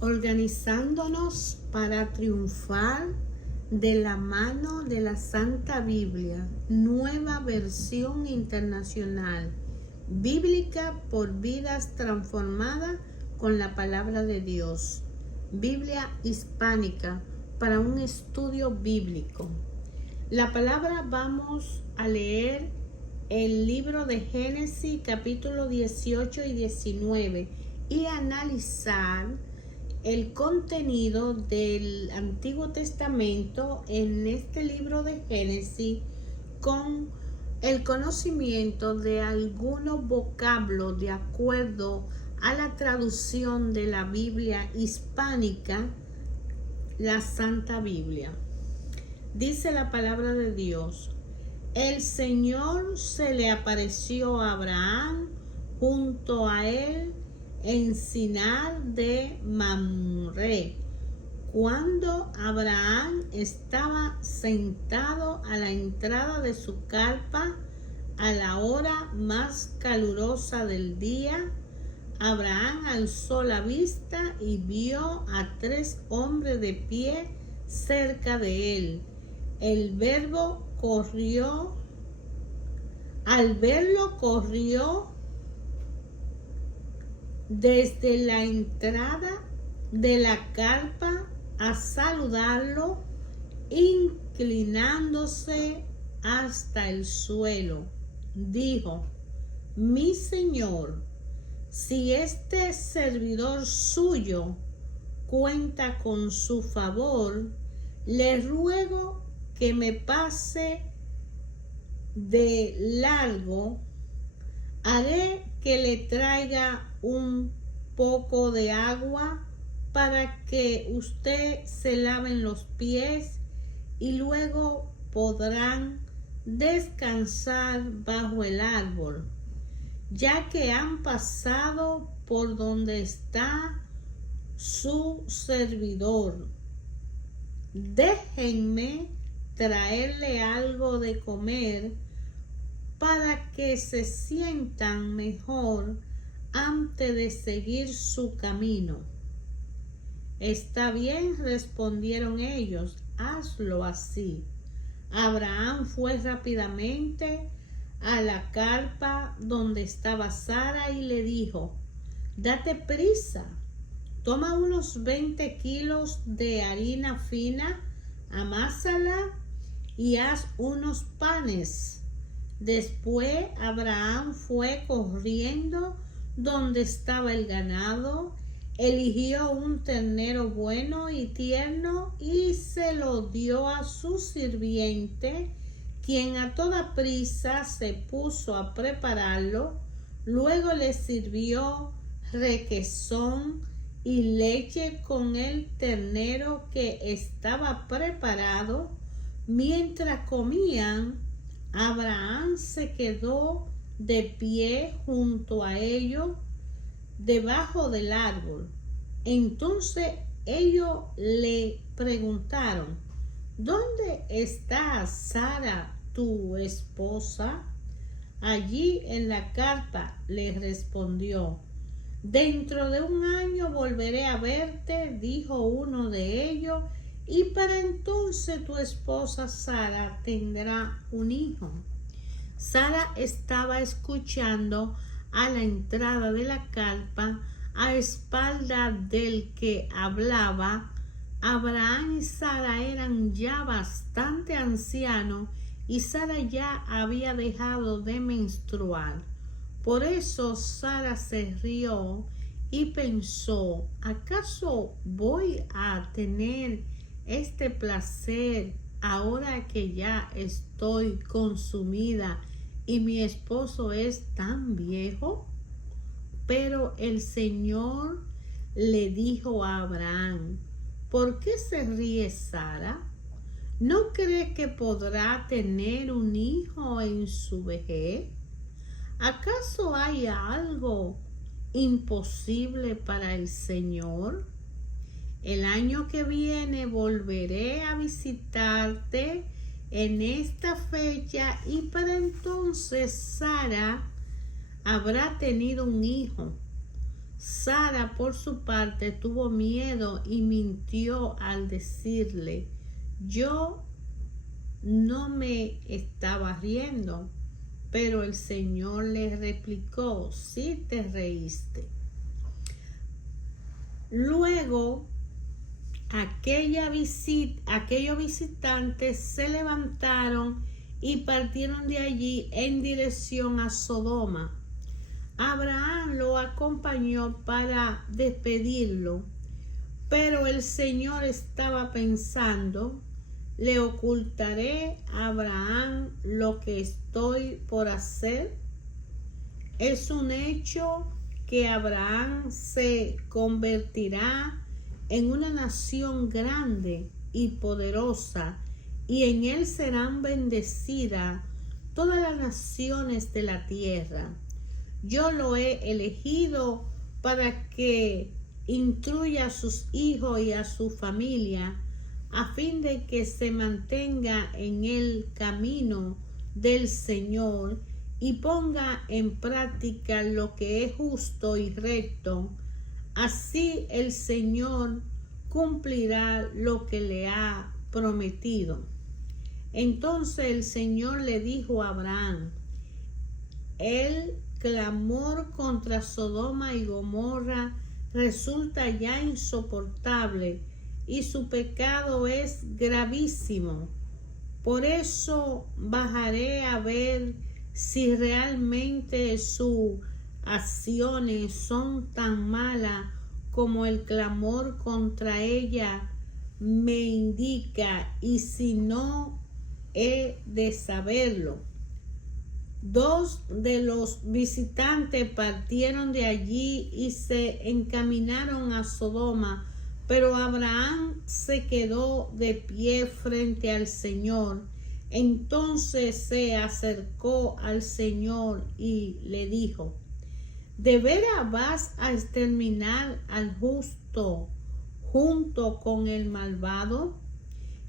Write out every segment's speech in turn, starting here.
Organizándonos para triunfar de la mano de la Santa Biblia, nueva versión internacional, bíblica por vidas transformadas con la palabra de Dios. Biblia hispánica para un estudio bíblico. La palabra vamos a leer el libro de Génesis capítulo 18 y 19 y analizar el contenido del Antiguo Testamento en este libro de Génesis con el conocimiento de algunos vocablos de acuerdo a la traducción de la Biblia hispánica, la Santa Biblia. Dice la palabra de Dios: el Señor se le apareció a Abraham junto a él en Sinar de Mamre, cuando Abraham estaba sentado a la entrada de su carpa a la hora más calurosa del día. Abraham alzó la vista y vio a 3 hombres de pie cerca de él. Al verlo corrió desde la entrada de la carpa a saludarlo, inclinándose hasta el suelo. Dijo: mi señor, si este servidor suyo cuenta con su favor, le ruego que me pase de largo. Haré que le traiga un poco de agua para que usted se lave los pies y luego podrán descansar bajo el árbol, ya que han pasado por donde está su servidor. Déjenme traerle algo de comer para que se sientan mejor antes de seguir su camino. Está bien, respondieron ellos, hazlo así. Abraham fue rápidamente a la carpa donde estaba Sara y le dijo: date prisa, toma unos 20 kilos de harina fina, amásala y haz unos panes. Después Abraham fue corriendo donde estaba el ganado, eligió un ternero bueno y tierno y se lo dio a su sirviente, quien a toda prisa se puso a prepararlo. Luego le sirvió requesón y leche con el ternero que estaba preparado. Mientras comían, Abraham se quedó de pie junto a ellos debajo del árbol. Entonces ellos le preguntaron: ¿dónde está Sara, tu esposa? Allí en la carpa, le respondió. Dentro de un año volveré a verte, dijo uno de ellos, y para entonces tu esposa Sara tendrá un hijo. Sara estaba escuchando a la entrada de la carpa, a espalda del que hablaba. Abraham y Sara eran ya bastante ancianos y Sara ya había dejado de menstruar. Por eso Sara se rió y pensó: ¿acaso voy a tener este placer ahora que ya estoy consumida y mi esposo es tan viejo? Pero el Señor le dijo a Abraham: ¿por qué se ríe Sara? ¿No cree que podrá tener un hijo en su vejez? ¿Acaso hay algo imposible para el Señor? El año que viene volveré a visitarte en esta fecha y para entonces Sara habrá tenido un hijo. Sara, por su parte, tuvo miedo y mintió al decirle: yo no me estaba riendo. Pero el Señor le replicó: sí te reíste. Luego, aquellos visitantes se levantaron y partieron de allí en dirección a Sodoma. Abraham lo acompañó para despedirlo, pero el Señor estaba pensando: ¿le ocultaré a Abraham lo que estoy por hacer? Es un hecho que Abraham se convertirá en una nación grande y poderosa, y en él serán bendecidas todas las naciones de la tierra. Yo lo he elegido para que instruya a sus hijos y a su familia, a fin de que se mantenga en el camino del Señor y ponga en práctica lo que es justo y recto. Así el Señor cumplirá lo que le ha prometido. Entonces el Señor le dijo a Abraham: el clamor contra Sodoma y Gomorra resulta ya insoportable y su pecado es gravísimo. Por eso bajaré a ver si realmente sus acciones son tan malas como el clamor contra ella me indica, y si no, he de saberlo. Dos de los visitantes partieron de allí y se encaminaron a Sodoma, pero Abraham se quedó de pie frente al Señor. Entonces se acercó al Señor y le dijo: ¿de veras vas a exterminar al justo junto con el malvado?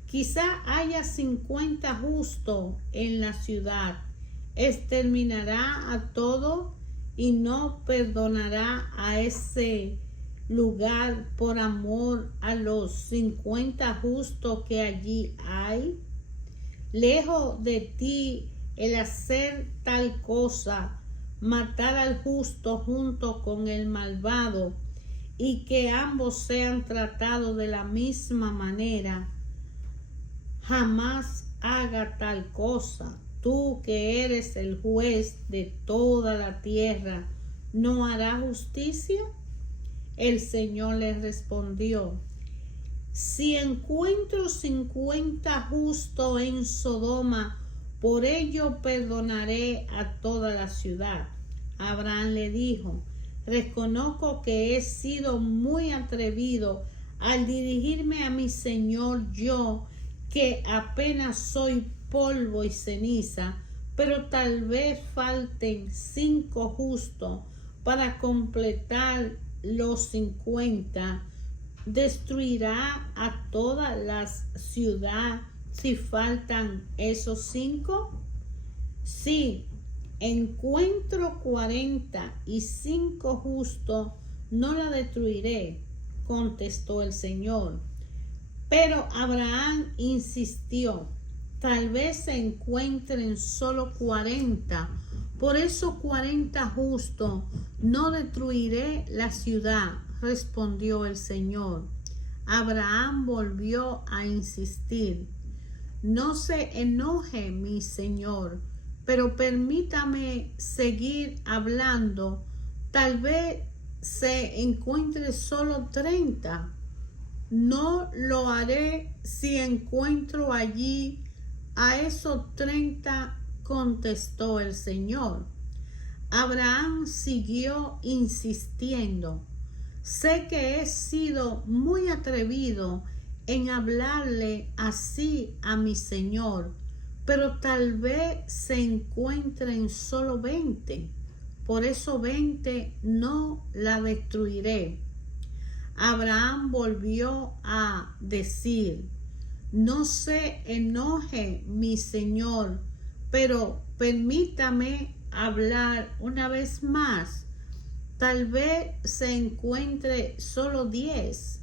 Quizá haya 50 justos en la ciudad. ¿Exterminará a todos y no perdonará a ese lugar por amor a los 50 justos que allí hay? Lejos de ti el hacer tal cosa, matar al justo junto con el malvado, y que ambos sean tratados de la misma manera. Jamás haga tal cosa. Tú que eres el juez de toda la tierra, ¿no hará justicia? El Señor le respondió: si encuentro 50 justos en Sodoma, por ello perdonaré a toda la ciudad. Abraham le dijo: reconozco que he sido muy atrevido al dirigirme a mi Señor, yo que apenas soy polvo y ceniza, pero tal vez falten 5 justos para completar los 50. ¿Destruirá a toda la ciudad si faltan esos 5? Si encuentro 45 justos, no la destruiré, contestó el Señor. Pero Abraham insistió: tal vez se encuentren solo 40. Por esos 40 justos no destruiré la ciudad, respondió el Señor. Abraham volvió a insistir: no se enoje mi Señor, pero permítame seguir hablando. Tal vez se encuentre solo 30. No lo haré si encuentro allí a esos 30, contestó el Señor. Abraham siguió insistiendo: sé que he sido muy atrevido en hablarle así a mi Señor, pero tal vez se encuentren solo 20. Por eso 20 no la destruiré. Abraham volvió a decir: no se enoje mi Señor, pero permítame hablar una vez más. tal vez se encuentre solo 10.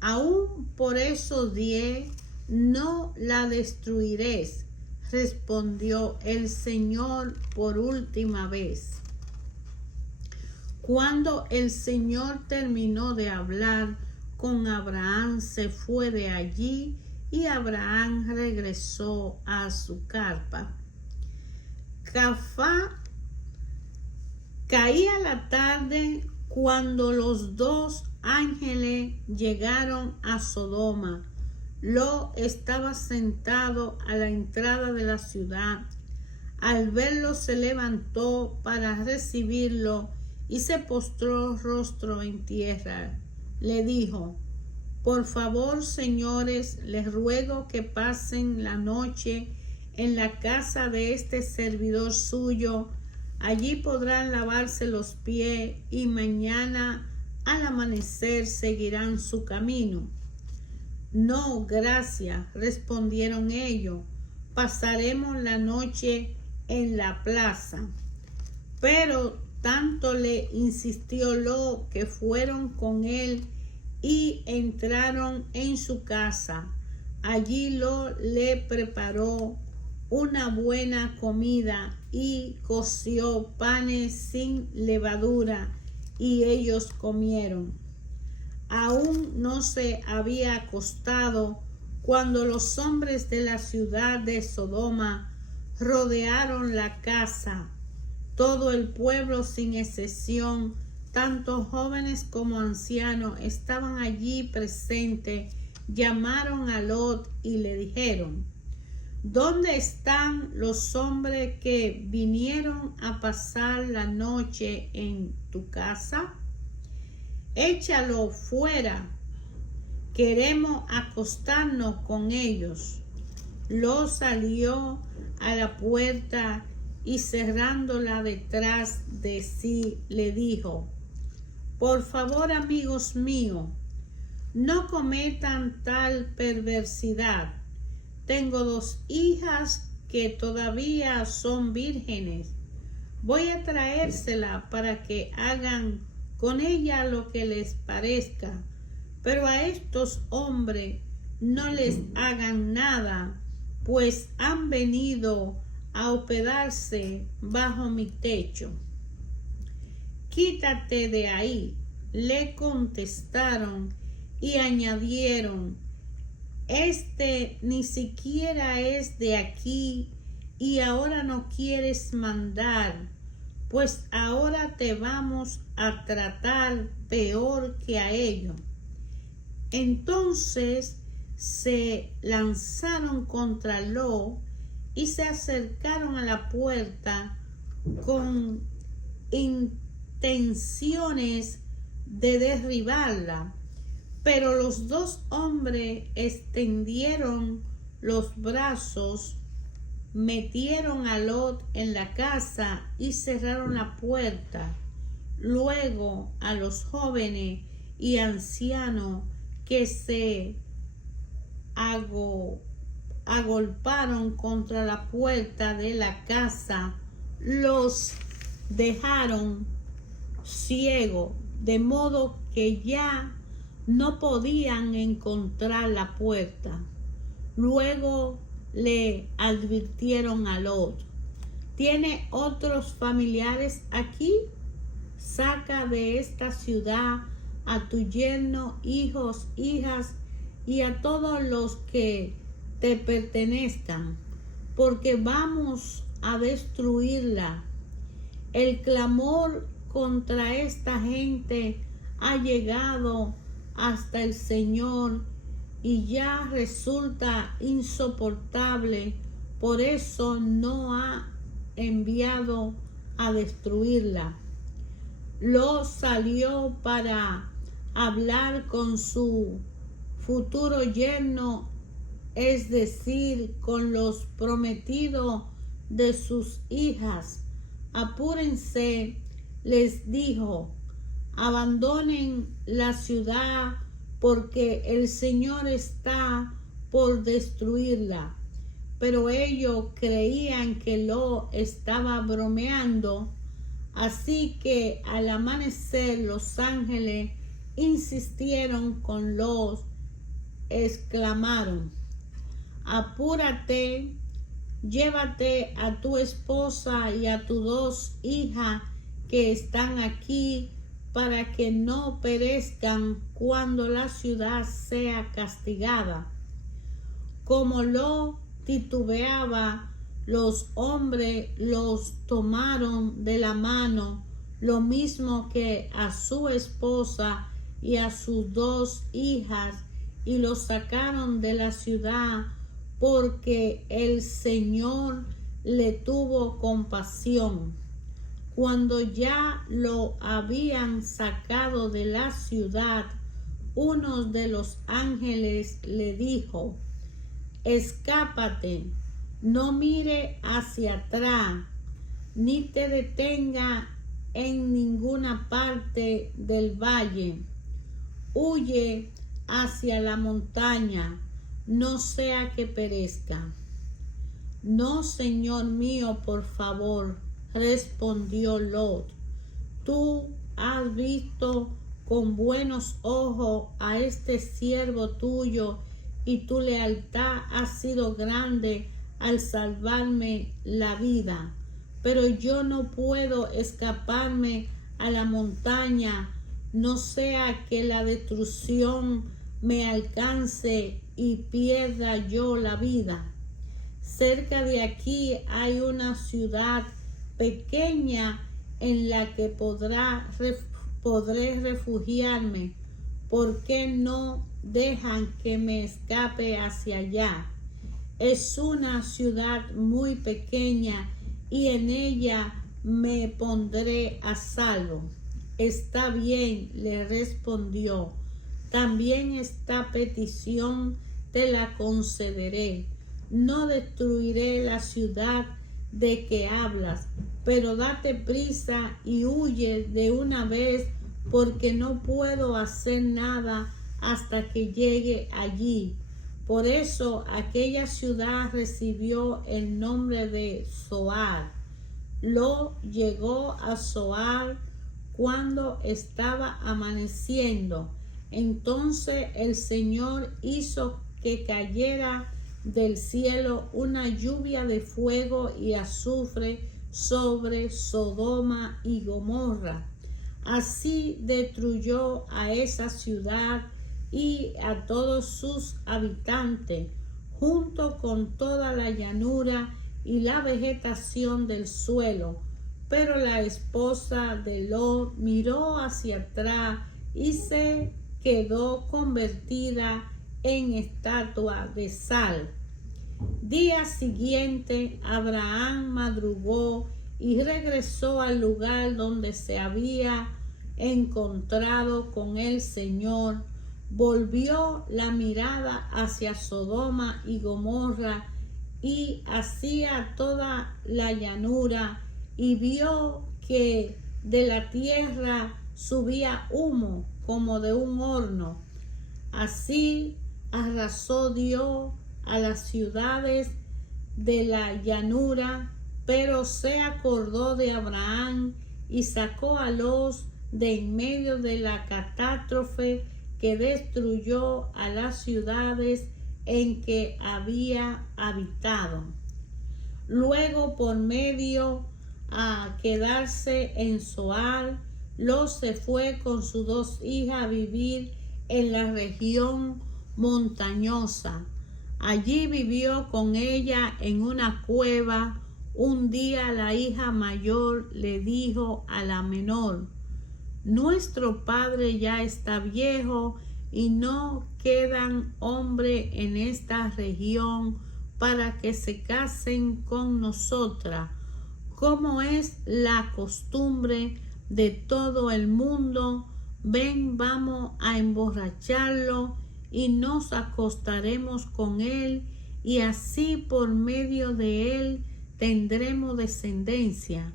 Aún por esos 10 no la destruiréis, respondió el Señor por última vez. Cuando el Señor terminó de hablar con Abraham, se fue de allí y Abraham regresó a su carpa. Caía la tarde cuando los dos ángeles llegaron a Sodoma. Lot estaba sentado a la entrada de la ciudad. Al verlo se levantó para recibirlo y se postró rostro en tierra. Le dijo: por favor, señores, les ruego que pasen la noche en la casa de este servidor suyo. Allí podrán lavarse los pies y mañana al amanecer seguirán su camino. No, gracias, respondieron ellos. Pasaremos la noche en la plaza. Pero tanto le insistió Lot que fueron con él y entraron en su casa. Allí Lot le preparó una buena comida y coció panes sin levadura, y ellos comieron. Aún no se había acostado cuando los hombres de la ciudad de Sodoma rodearon la casa. Todo el pueblo, sin excepción, tanto jóvenes como ancianos, estaban allí presentes. Llamaron a Lot y le dijeron: ¿dónde están los hombres que vinieron a pasar la noche en tu casa? Échalo fuera, queremos acostarnos con ellos. Lot salió a la puerta y cerrándola detrás de sí le dijo: por favor, amigos míos, no cometan tal perversidad. Tengo 2 hijas que todavía son vírgenes. Voy a traérsela para que hagan con ella lo que les parezca. Pero a estos hombres no les hagan nada, pues han venido a hospedarse bajo mi techo. Quítate de ahí, le contestaron y añadieron: este ni siquiera es de aquí y ahora no quieres mandar, pues ahora te vamos a tratar peor que a ellos. Entonces se lanzaron contra Lot y se acercaron a la puerta con intenciones de derribarla. Pero los 2 hombres extendieron los brazos, metieron a Lot en la casa y cerraron la puerta. Luego a los jóvenes y ancianos que se agolparon contra la puerta de la casa, los dejaron ciegos, de modo que ya no podían encontrar la puerta. Luego le advirtieron a Lot: ¿tiene otros familiares aquí? Saca de esta ciudad a tu yerno, hijos, hijas y a todos los que te pertenezcan, porque vamos a destruirla. El clamor contra esta gente ha llegado hasta el Señor y ya resulta insoportable, por eso no ha enviado a destruirla. Lot salió para hablar con su futuro yerno, es decir, con los prometidos de sus hijas. Apúrense, les dijo, abandonen la ciudad porque el Señor está por destruirla. Pero ellos creían que Lot estaba bromeando. Así que al amanecer los ángeles insistieron con los, exclamaron: apúrate, llévate a tu esposa y a tus 2 hijas que están aquí, para que no perezcan cuando la ciudad sea castigada. Como lo titubeaba, los hombres los tomaron de la mano, lo mismo que a su esposa y a sus 2 hijas, y los sacaron de la ciudad, porque el Señor le tuvo compasión. Cuando ya lo habían sacado de la ciudad, uno de los ángeles le dijo: escápate, no mire hacia atrás, ni te detenga en ninguna parte del valle. Huye hacia la montaña, no sea que perezca. No, señor mío, por favor, respondió Lot. Tú has visto con buenos ojos a este siervo tuyo, y tu lealtad ha sido grande al salvarme la vida. Pero yo no puedo escaparme a la montaña, no sea que la destrucción me alcance y pierda yo la vida. Cerca de aquí hay una ciudad pequeña en la que podré refugiarme. ¿Por qué no dejan que me escape hacia allá? Es una ciudad muy pequeña y en ella me pondré a salvo. Está bien, le respondió. También esta petición te la concederé. No destruiré la ciudad de que hablas, pero date prisa y huye de una vez, porque no puedo hacer nada hasta que llegue allí. Por eso aquella ciudad recibió el nombre de Zoar. Lo llegó a Zoar cuando estaba amaneciendo. Entonces el Señor hizo que cayera del cielo una lluvia de fuego y azufre sobre Sodoma y Gomorra. Así destruyó a esa ciudad y a todos sus habitantes, junto con toda la llanura y la vegetación del suelo. Pero la esposa de Lot miró hacia atrás y se quedó convertida en estatua de sal. Día siguiente, Abraham madrugó y regresó al lugar donde se había encontrado con el Señor. Volvió la mirada hacia Sodoma y Gomorra y hacia toda la llanura, y vio que de la tierra subía humo como de un horno. Así arrasó Dios a las ciudades de la llanura, pero se acordó de Abraham y sacó a Lot de en medio de la catástrofe que destruyó a las ciudades en que había habitado. Luego, por medio a quedarse en Zoar, Lot se fue con sus 2 hijas a vivir en la región montañosa. Allí vivió con ella en una cueva. Un día la hija mayor le dijo a la menor: nuestro padre ya está viejo y no quedan hombres en esta región para que se casen con nosotras, como es la costumbre de todo el mundo. Ven, vamos a emborracharlo y nos acostaremos con él, y así por medio de él tendremos descendencia.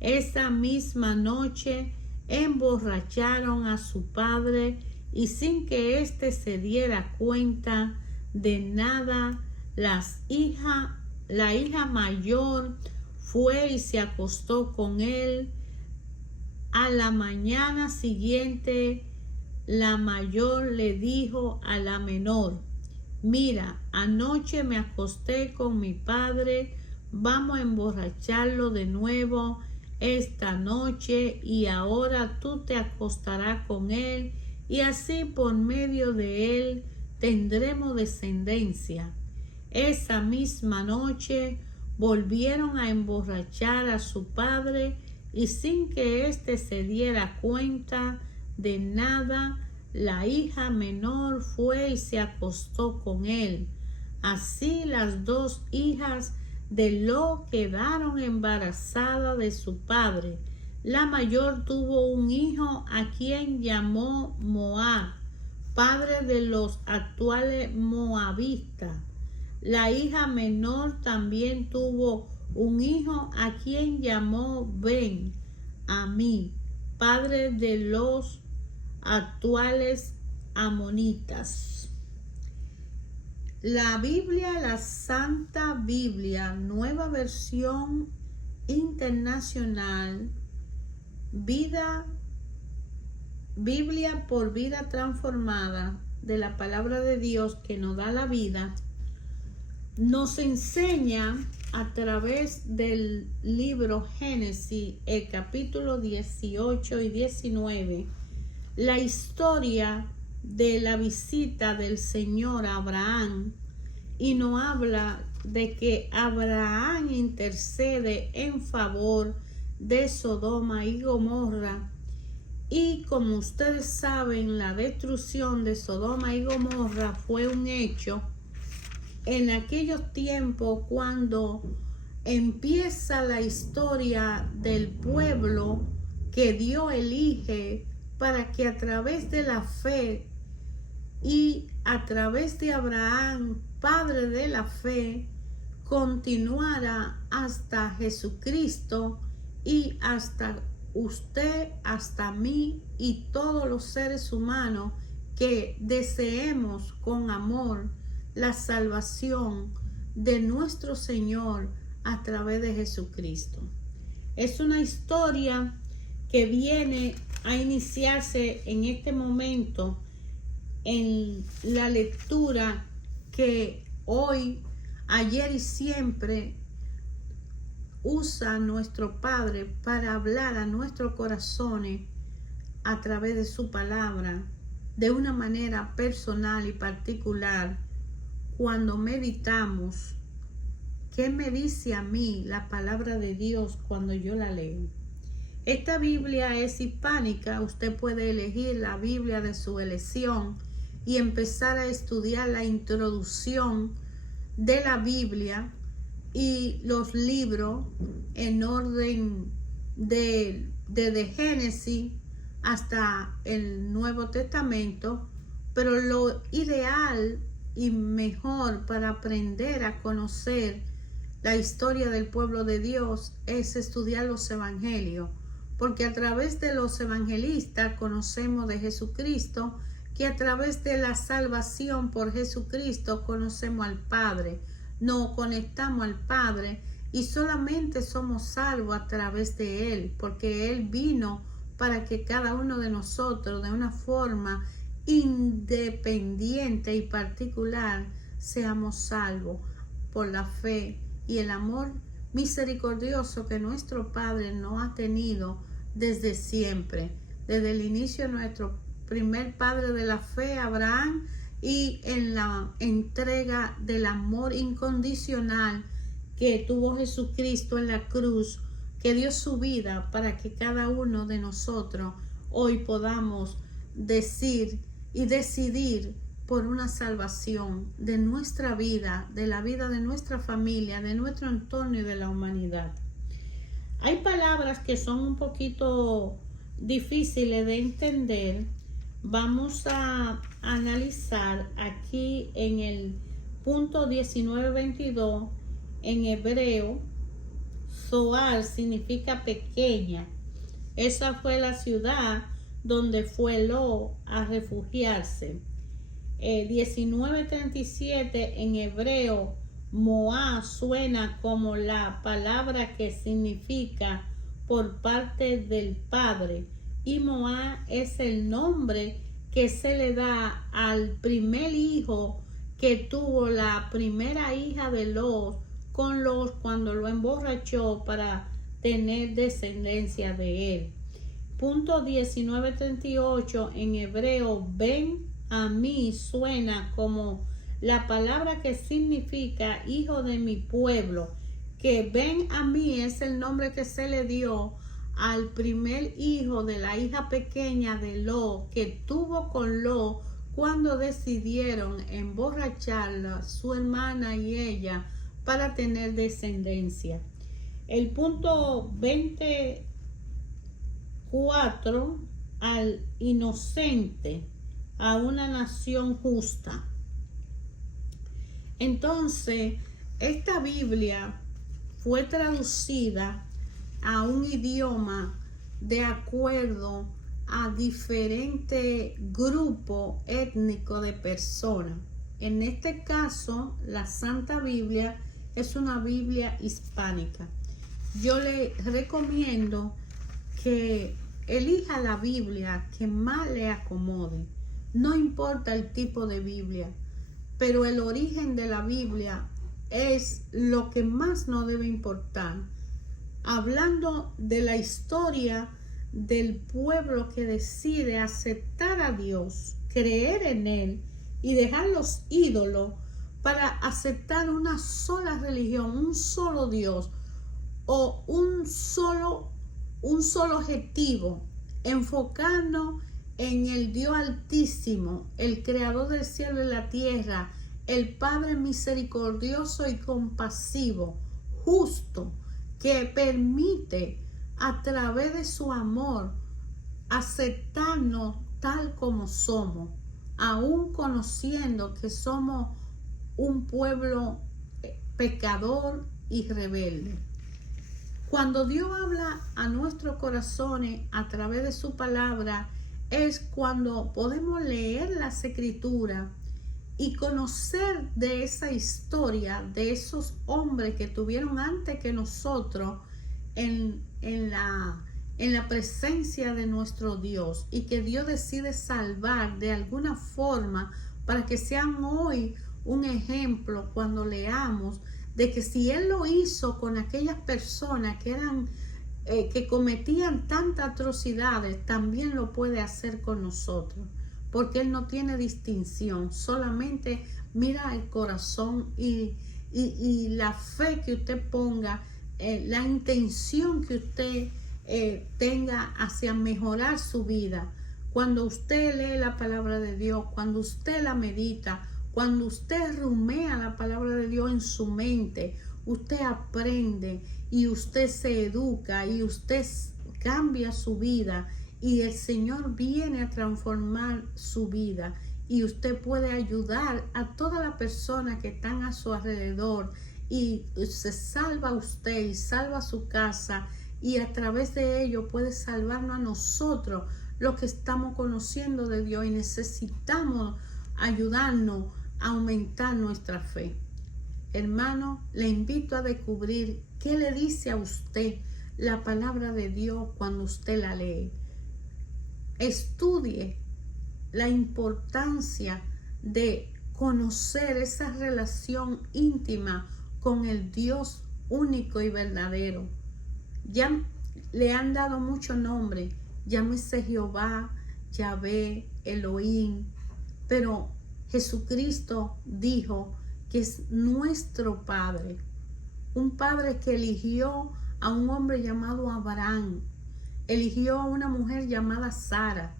Esa misma noche emborracharon a su padre, y sin que éste se diera cuenta de nada, la hija mayor fue y se acostó con él. A la mañana siguiente, la mayor le dijo a la menor: mira, anoche me acosté con mi padre, vamos a emborracharlo de nuevo esta noche y ahora tú te acostarás con él y así por medio de él tendremos descendencia. Esa misma noche volvieron a emborrachar a su padre y sin que éste se diera cuenta de nada, la hija menor fue y se acostó con él. Así las dos hijas de Lot quedaron embarazadas de su padre. La mayor tuvo un hijo a quien llamó Moab, padre de los actuales moabitas. La hija menor también tuvo un hijo a quien llamó Ben-Amí, padre de los actuales amonitas. La Biblia, la Santa Biblia, Nueva Versión Internacional, Biblia por vida transformada, de la palabra de Dios que nos da la vida, nos enseña a través del libro Génesis, el capítulo 18 y 19, la historia de la visita del Señor a Abraham, y nos habla de que Abraham intercede en favor de Sodoma y Gomorra. Y como ustedes saben, la destrucción de Sodoma y Gomorra fue un hecho en aquellos tiempos cuando empieza la historia del pueblo que Dios elige para que a través de la fe y a través de Abraham, padre de la fe, continuara hasta Jesucristo y hasta usted, hasta mí y todos los seres humanos que deseemos con amor la salvación de nuestro Señor a través de Jesucristo. Es una historia que viene a iniciarse en este momento en la lectura que hoy, ayer y siempre usa nuestro Padre para hablar a nuestros corazones a través de su palabra de una manera personal y particular. Cuando meditamos, ¿qué me dice a mí la palabra de Dios cuando yo la leo? Esta Biblia es hispánica. Usted puede elegir la Biblia de su elección y empezar a estudiar la introducción de la Biblia y los libros en orden de Génesis hasta el Nuevo Testamento, pero lo ideal y mejor para aprender a conocer la historia del pueblo de Dios es estudiar los evangelios, porque a través de los evangelistas conocemos de Jesucristo, que a través de la salvación por Jesucristo conocemos al Padre, nos conectamos al Padre y solamente somos salvos a través de Él, porque Él vino para que cada uno de nosotros de una forma independiente y particular seamos salvos por la fe y el amor misericordioso que nuestro Padre nos ha tenido desde siempre, desde el inicio de nuestro primer padre de la fe, Abraham, y en la entrega del amor incondicional que tuvo Jesucristo en la cruz, que dio su vida para que cada uno de nosotros hoy podamos decir y decidir por una salvación de nuestra vida, de la vida de nuestra familia, de nuestro entorno y de la humanidad. Hay palabras que son un poquito difíciles de entender. Vamos a analizar aquí en el punto 19-22, en hebreo, Zoar significa pequeña. Esa fue la ciudad donde fue Lot a refugiarse. 19:37 en hebreo, Moab suena como la palabra que significa por parte del padre, y Moab es el nombre que se le da al primer hijo que tuvo la primera hija de Lot con Lot cuando lo emborrachó para tener descendencia de él. Punto 1938 en hebreo, ven a mí suena como la palabra que significa hijo de mi pueblo, que ven a mí es el nombre que se le dio al primer hijo de la hija pequeña de Lot que tuvo con Lot cuando decidieron emborracharla, su hermana y ella, para tener descendencia. El punto 24, al inocente, a una nación justa. Entonces, esta Biblia fue traducida a un idioma de acuerdo a diferentes grupos étnicos de personas. En este caso, la Santa Biblia es una Biblia hispánica. Yo le recomiendo que elija la Biblia que más le acomode. No importa el tipo de Biblia, pero el origen de la Biblia es lo que más nos debe importar. Hablando de la historia del pueblo que decide aceptar a Dios, creer en Él y dejar los ídolos para aceptar una sola religión, un solo Dios o un solo objetivo, enfocarnos en el Dios Altísimo, el Creador del cielo y la tierra, el Padre misericordioso y compasivo, justo, que permite a través de su amor aceptarnos tal como somos, aún conociendo que somos un pueblo pecador y rebelde. Cuando Dios habla a nuestros corazones a través de su palabra, es cuando podemos leer las Escrituras y conocer de esa historia, de esos hombres que tuvieron antes que nosotros en la presencia de nuestro Dios, y que Dios decide salvar de alguna forma para que sean hoy un ejemplo cuando leamos de que si Él lo hizo con aquellas personas que eran que cometían tantas atrocidades, también lo puede hacer con nosotros, porque Él no tiene distinción, solamente mira el corazón y la fe que usted ponga, la intención que usted tenga hacia mejorar su vida. Cuando usted lee la palabra de Dios, cuando usted la medita, cuando usted rumea la palabra de Dios en su mente, usted aprende y usted se educa y usted cambia su vida, y el Señor viene a transformar su vida, y usted puede ayudar a todas las personas que están a su alrededor, y se salva usted y salva su casa, y a través de ello puede salvarnos a nosotros, los que estamos conociendo de Dios y necesitamos ayudarnos a aumentar nuestra fe. Hermano, le invito a descubrir qué le dice a usted la palabra de Dios cuando usted la lee. Estudie la importancia de conocer esa relación íntima con el Dios único y verdadero. Ya le han dado mucho nombre, llámese Jehová, Yahvé, Elohim, pero Jesucristo dijo que es nuestro Padre, un Padre que eligió a un hombre llamado Abraham, eligió a una mujer llamada Sara,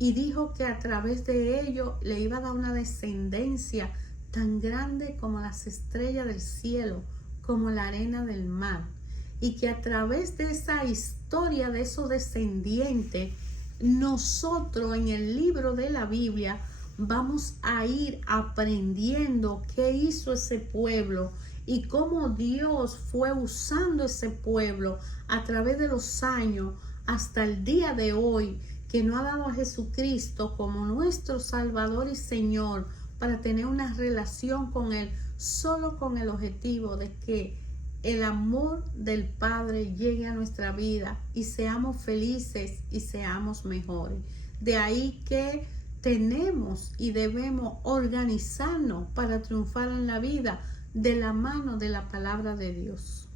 y dijo que a través de ello le iba a dar una descendencia tan grande como las estrellas del cielo, como la arena del mar, y que a través de esa historia de esos descendientes, nosotros en el libro de la Biblia vamos a ir aprendiendo qué hizo ese pueblo y cómo Dios fue usando ese pueblo a través de los años hasta el día de hoy, que nos ha dado a Jesucristo como nuestro Salvador y Señor, para tener una relación con Él, solo con el objetivo de que el amor del Padre llegue a nuestra vida y seamos felices y seamos mejores. De ahí que tenemos y debemos organizarnos para triunfar en la vida de la mano de la palabra de Dios.